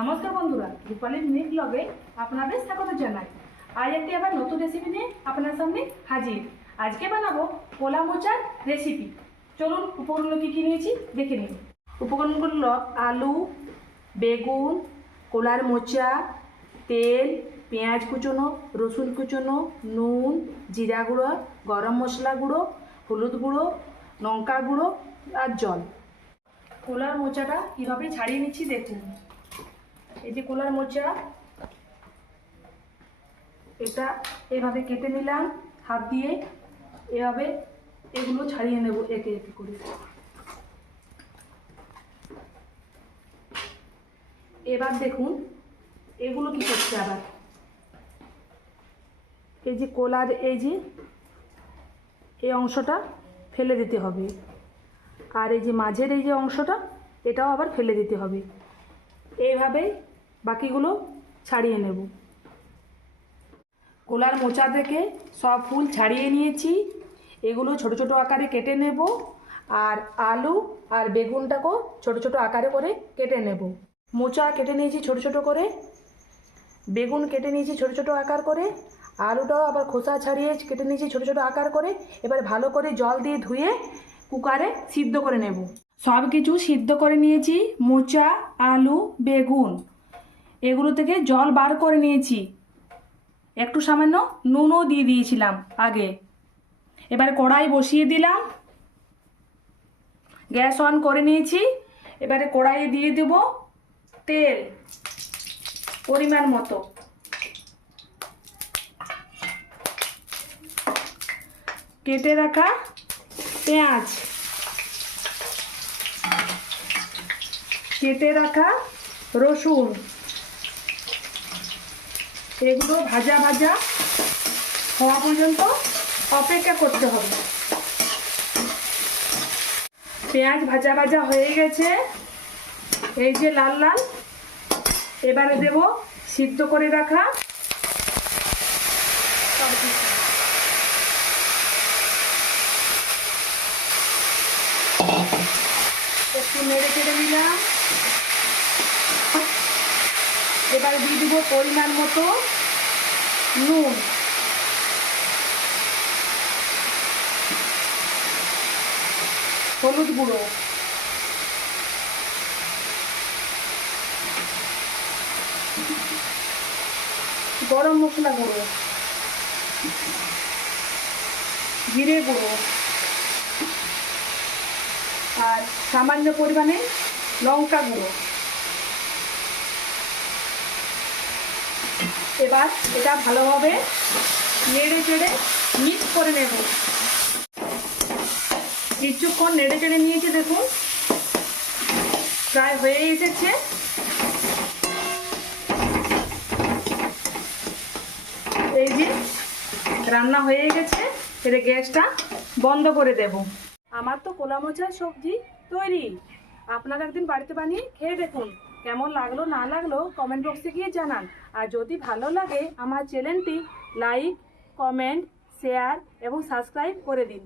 নমস্কার বন্ধুরা, রূপালীর মিনি ব্লগে আপনাদের স্বাগত জানাই। আজ একটি আবার নতুন রেসিপি নিয়ে আপনার সামনে হাজির। আজকে বানাবো কলা মোচার রেসিপি। চলুন উপকরণগুলো কী কী নিয়েছি দেখে নিন। উপকরণগুলো আলু, বেগুন, কলার মোচা, তেল, পেঁয়াজ কুচোনো, রসুন কুচোনো, নুন, জিরা গুঁড়ো, গরম মশলা গুঁড়ো, হলুদ গুঁড়ো, লঙ্কা গুঁড়ো আর জল। কলার মোচাটা কীভাবে ছাড়িয়ে নিচ্ছি দেখুন। এই যে কলার মোচা, এটা এভাবে কেটে নিলাম হাত দিয়ে, এভাবে এগুলো ছাড়িয়ে নেব একে একে করে। এবার দেখুন এগুলো কি করছে আবার, এই যে কলার এই অংশটা ফেলে দিতে হবে, আর এই যে মাঝের এই যে অংশটা এটাও আবার ফেলে দিতে হবে। এইভাবে বাকিগুলো ছাড়িয়ে নেব। কলার মোচা থেকে সব ফুল ছাড়িয়ে নিয়েছি, এগুলো ছোট ছোট আকারে কেটে নেব, আর আলু আর বেগুনটাকেও ছোট ছোট আকারে করে কেটে নেব। মোচা কেটে নিয়েছি ছোট ছোট করে, বেগুন কেটে নিয়েছি ছোট ছোট আকার করে, আলুটাও আবার খোসা ছাড়িয়ে কেটে নিয়েছি ছোট ছোট আকার করে। এবার ভালো করে জল দিয়ে ধুয়ে কুকারে সিদ্ধ করে নেব। সব কিছু সিদ্ধ করে নিয়েছি, মোচা, আলু, বেগুন, এগুলো থেকে জল বার করে নিয়েছি। একটু সামান্য নুনও দিয়ে দিয়েছিলাম আগে। এবার কড়াই বসিয়ে দিলাম, গ্যাস অন করে নিয়েছি। এবারে কড়াইয়ে দিয়ে দেব তেল পরিমাণ মতো, কেটে রাখা পেঁয়াজ, কেটে রাখা রসুন, এগুলো ভাজা ভাজা হওয়া পর্যন্ত অপেক্ষা করতে হবে। পেঁয়াজ ভাজা ভাজা হয়ে গেছে, এই যে লাল লাল। এবারে দেব সিদ্ধ করে রাখা একটু নেড়ে চেড়ে নিলাম। এবারে দিয়ে দিব পরিমাণ মতো নুন, হলুদ গুঁড়ো, গরম মশলা গুঁড়ো, জিরে গুঁড়ো, আর সামান্য পরিমাণে লঙ্কা গুঁড়ো। এবার এটা ভালোভাবে নেড়ে চেড়ে মিক্স করে নেব। কিছুক্ষণ নেড়ে চেড়ে নিয়েছি, দেখুন প্রায় হয়ে এসেছে। এই যে রান্না হয়ে গেছে, এর গ্যাসটা বন্ধ করে দেব। আমার তো কলা মোচার সবজি তৈরি। আপনারা একদিন বাড়িতে বানিয়ে খেয়ে দেখুন, কেমন লাগলো না লাগলো কমেন্ট বক্সে গিয়ে জানান। আর যদি ভালো লাগে আমার চ্যানেলটি লাইক, কমেন্ট, শেয়ার এবং সাবস্ক্রাইব করে দিন।